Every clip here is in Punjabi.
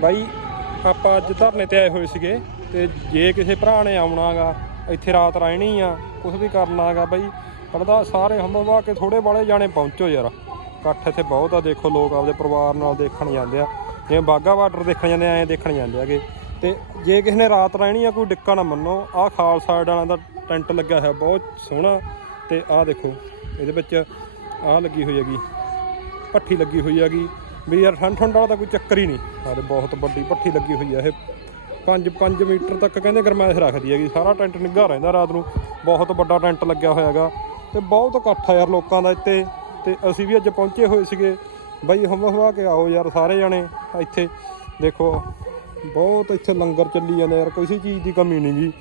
ਬਾਈ, ਆਪਾਂ ਅੱਜ ਧਰਨੇ ਤੇ ਆਏ ਹੋਏ ਸੀਗੇ ਤੇ ਜੇ ਕਿਸੇ ਭਰਾ ਨੇ ਆਉਣਾਗਾ, ਇੱਥੇ ਰਾਤ ਰਹਿਣੀ ਆ ਕੁਝ ਵੀ ਕਰਨਾਗਾ ਬਾਈ ਪੜਦਾ ਸਾਰੇ ਹੰਬਵਾ ਕੇ ਥੋੜੇ ਬਾਲੇ ਜਾਣੇ ਪਹੁੰਚੋ ਯਾਰ। ਇਕੱਠ ਇੱਥੇ ਬਹੁਤ ਆ, ਦੇਖੋ ਲੋਕ ਆਪਦੇ ਪਰਿਵਾਰ ਨਾਲ ਦੇਖਣ ਜਾਂਦੇ ਆ। ਜਿਵੇਂ ਬਾਗਾ ਬਾਰਡਰ ਦੇਖਣ ਜਾਂਦੇ ਆ, ਐਂ ਦੇਖਣ ਜਾਂਦੇ ਆਗੇ। ਤੇ ਜੇ ਕਿਸੇ ਨੇ ਰਾਤ ਰਹਿਣੀ ਆ, ਕੋਈ ਡਿੱਕਾ ਨਾ ਮੰਨੋ। ਆਹ ਖਾਲਸਾ ਵਾਲਿਆਂ ਦਾ ਟੈਂਟ ਲੱਗਿਆ ਹੋਇਆ, ਬਹੁਤ ਸੋਹਣਾ। ਤੇ ਆਹ ਦੇਖੋ, ਇਹਦੇ ਵਿੱਚ ਆਹ ਲੱਗੀ ਹੋਈ ਹੈਗੀ, ਭੱਠੀ ਲੱਗੀ ਹੋਈ ਹੈਗੀ। ਵੀ ਯਾਰ ਠੰਡ ਠੰਡ ਵਾਲਾ ਤਾਂ ਕੋਈ ਚੱਕਰ ਹੀ ਨਹੀਂ। ਸਾਰੇ ਬਹੁਤ ਵੱਡੀ ਭੱਠੀ ਲੱਗੀ ਹੋਈ ਆ ਇਹ। 5 5 ਮੀਟਰ ਤੱਕ ਕਹਿੰਦੇ ਗਰਮੈਸ਼ ਰੱਖਦੀ ਹੈਗੀ। ਸਾਰਾ ਟੈਂਟ ਨਿੱਘਾ ਰਹਿੰਦਾ ਰਾਤ ਨੂੰ। ਬਹੁਤ ਵੱਡਾ ਟੈਂਟ ਲੱਗਿਆ ਹੋਇਆ ਹੈਗਾ। ਤੇ ਬਹੁਤ ਇਕੱਠ ਆ ਯਾਰ ਲੋਕਾਂ ਦਾ ਇੱਥੇ। ਤੇ ਅਸੀਂ ਵੀ ਅੱਜ ਪਹੁੰਚੇ ਹੋਏ ਸੀਗੇ। ਬਾਈ ਹਵਾ ਹਵਾ ਕੇ ਆਓ ਯਾਰ ਸਾਰੇ ਜਣੇ ਇੱਥੇ। ਦੇਖੋ, ਬਹੁਤ ਇੱਥੇ ਲੰਗਰ ਚੱਲੀ ਜਾਂਦਾ ਯਾਰ। ਕਿਸੇ ਚੀਜ਼ ਦੀ ਕਮੀ ਨਹੀਂ ਜੀ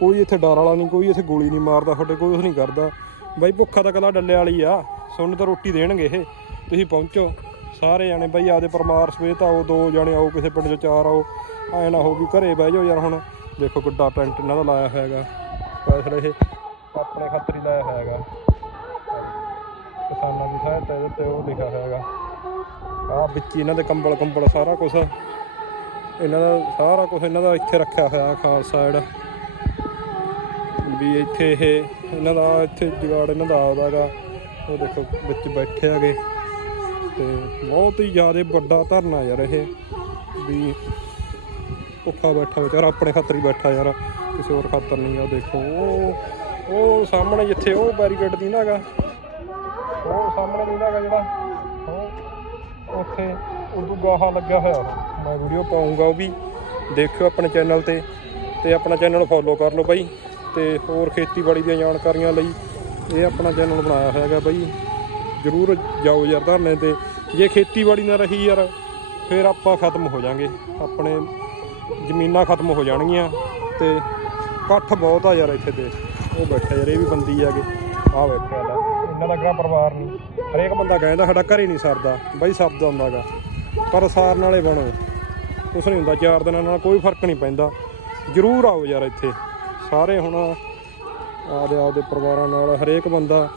ਕੋਈ ਇੱਥੇ ਡਰ ਵਾਲਾ ਨਹੀਂ ਕੋਈ ਇੱਥੇ ਗੋਲੀ ਨਹੀਂ ਮਾਰਦਾ ਤੁਹਾਡੇ, ਕੋਈ ਕੁਛ ਨਹੀਂ ਕਰਦਾ। ਬਾਈ ਭੁੱਖਾ ਤਾਂ ਕਲਾ ਡੱਲੇ ਵਾਲੀ ਆ। ਤੁਹਾਨੂੰ ਤਾਂ ਰੋਟੀ ਦੇਣਗੇ ਇਹ। ਤੁਸੀਂ ਪਹੁੰਚੋ। ਸਾਰੇ ਜਾਣੇ ਬਈ ਆਪਦੇ ਪਰਮਾਰ ਸਮੇਤ ਆਓ, ਦੋ ਜਾਣੇ ਆਓ, ਕਿਸੇ ਪਿੰਡ ਚੋਂ ਚਾਰ ਆਓ। ਐ ਨਾ ਹੋ ਵੀ ਘਰੇ ਬਹਿ ਜਾਓ ਯਾਰ ਹੁਣ। ਦੇਖੋ ਕਿੱਡਾ ਟੈਂਟ ਇਹਨਾਂ ਦਾ ਲਾਇਆ ਹੋਇਆ ਹੈਗਾ ਸਪੈਸ਼ਲ ਇਹ ਆਪਣੇ ਖਾਤਰ ਹੀ ਲਾਇਆ ਹੋਇਆ ਹੈਗਾ ਕਿਸਾਨਾਂ ਦੀ ਸਹਾਇਤਾ ਇਹਦੇ ਤੇ ਉਹ ਲਿਖਿਆ ਹੋਇਆ ਹੈਗਾ ਆਹ ਵਿੱਚ ਇਹਨਾਂ ਦੇ ਕੰਬਲ ਕੰਬਲ ਸਾਰਾ ਕੁਝ ਇਹਨਾਂ ਦਾ ਸਾਰਾ ਕੁਝ ਇਹਨਾਂ ਦਾ ਇੱਥੇ ਰੱਖਿਆ ਹੋਇਆ ਖਾਲਸਾ ਜਿਹੜਾ ਵੀ ਇੱਥੇ ਇਹ ਇਹਨਾਂ ਦਾ, ਇੱਥੇ ਜੁਗਾੜ ਇਹਨਾਂ ਦਾ ਆਪਦਾ ਗਾ ਉਹ ਦੇਖੋ ਵਿੱਚ ਬੈਠੇ ਹੈਗੇ। ਤੇ ਬਹੁਤ ਹੀ ਜ਼ਿਆਦਾ ਵੱਡਾ ਧਰਨਾ ਯਾਰ ਇਹ ਵੀ ਭੁੱਖਾ ਬੈਠਾ ਵਿਚਾਰਾ ਆਪਣੇ ਖਾਤਰ ਹੀ ਬੈਠਾ ਯਾਰ, ਕਿਸੇ ਹੋਰ ਖਾਤਰ ਨਹੀਂ ਆ ਦੇਖੋ, ਉਹ ਉਹ ਸਾਹਮਣੇ ਜਿੱਥੇ ਉਹ ਬੈਰੀਕੇਡ ਦੀ ਨਾਗਾ ਉਹ ਸਾਹਮਣੇ ਦੀ ਨਾਗਾ ਜਿਹੜਾ, ਉਹ ਉੱਥੇ ਉਦੋਂ ਗਾਹਾਂ ਲੱਗਿਆ ਹੋਇਆ ਮੈਂ ਵੀਡੀਓ ਪਾਉਂਗਾ ਉਹ ਵੀ, ਦੇਖਿਓ ਆਪਣੇ ਚੈਨਲ ਤੇ ਤੇ ਆਪਣਾ ਚੈਨਲ ਫੋਲੋ ਕਰ ਲਓ ਬਾਈ, ਤੇ ਹੋਰ ਖੇਤੀਬਾੜੀ ਦੀਆਂ ਜਾਣਕਾਰੀਆਂ ਲਈ ਇਹ ਆਪਣਾ ਚੈਨਲ ਬਣਾਇਆ ਹੋਇਆ ਹੈਗਾ ਬਾਈ। ਜਰੂਰ ਜਾਓ ਯਾਰ ਧਰਨੇ ਤੇ। ਜੇ ਖੇਤੀਬਾੜੀ ਨਾ ਰਹੀ ਯਾਰ, ਫਿਰ ਆਪਾਂ ਖਤਮ ਹੋ ਜਾਾਂਗੇ। ਆਪਣੇ ਜ਼ਮੀਨਾਂ ਖਤਮ ਹੋ ਜਾਣਗੀਆਂ ਤੇ ਇਕੱਠ ਬਹੁਤ ਆ ਯਾਰ ਇੱਥੇ ਦੇ ਉਹ ਬੈਠਾ ਯਾਰ, ਇਹ ਵੀ ਬੰਦੀ ਆਗੇ ਆ ਬੈਠਾ ਲੈ ਇਹਨਾਂ ਦਾ ਕਿਹੜਾ ਪਰਿਵਾਰ ਨਹੀਂ ਹਰੇਕ ਬੰਦਾ ਕਹਿੰਦਾ ਸਾਡਾ ਘਰ ਹੀ ਨਹੀਂ ਸਰਦਾ। ਬਾਈ ਸਰਦਾ ਹੁੰਦਾਗਾ। ਪਰ ਸਾਰਨ ਵਾਲੇ ਬਣੋ। ਕੁਛ ਨਹੀਂ ਹੁੰਦਾ, ਚਾਰ ਦਿਨਾਂ ਨਾਲ ਕੋਈ ਫ਼ਰਕ ਨਹੀਂ ਪੈਂਦਾ। ਜਰੂਰ ਆਓ ਯਾਰ ਇੱਥੇ। ਸਾਰੇ ਹੁਣ ਆਪਦੇ ਆਪਦੇ ਪਰਿਵਾਰਾਂ ਨਾਲ ਹਰੇਕ ਬੰਦਾ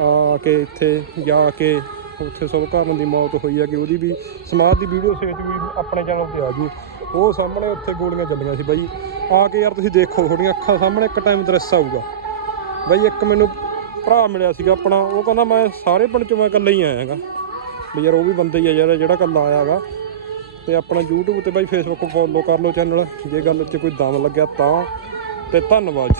ਆ ਕੇ ਇੱਥੇ ਜਾ ਕੇ ਉੱਥੇ ਸਭ ਕਰਨ ਦੀ ਮੌਤ ਹੋਈ ਹੈ ਕਿ ਉਹਦੀ ਵੀ ਸਮਾਧ ਦੀ ਵੀਡੀਓ ਸੇਤ ਵੀ ਆਪਣੇ ਚੈਨਲ ਤੇ ਆ ਗਈ। ਉਹ ਸਾਹਮਣੇ ਉੱਥੇ ਗੋਲੀਆਂ ਚੱਲੀਆਂ ਸੀ ਬਾਈ। ਆ ਕੇ ਯਾਰ ਤੁਸੀਂ ਦੇਖੋ, ਤੁਹਾਡੀਆਂ ਅੱਖਾਂ ਸਾਹਮਣੇ ਇੱਕ ਟਾਈਮ ਦਰਸ ਆਊਗਾ। ਬਾਈ ਇੱਕ ਮੈਨੂੰ ਭਰਾ ਮਿਲਿਆ ਸੀਗਾ ਆਪਣਾ, ਉਹ ਕਹਿੰਦਾ ਮੈਂ ਸਾਰੇ ਪਿੰਡ ਚੋਂ ਮੈਂ ਇਕੱਲਾ ਹੀ ਆਇਆ ਹੈਗਾ। ਵੀ ਯਾਰ ਉਹ ਵੀ ਬੰਦਾ ਹੀ ਆ ਯਾਰ, ਜਿਹੜਾ ਇਕੱਲਾ ਆਇਆ ਹੈਗਾ। ਤੇ ਆਪਣਾ YouTube ਤੇ ਬਾਈ Facebook ਫੋਲੋ ਕਰ ਲਓ ਚੈਨਲ ਜੇ ਗੱਲ 'ਚ ਕੋਈ ਦਮ ਲੱਗਿਆ ਤਾਂ, ਤੇ ਧੰਨਵਾਦ ਜੀ।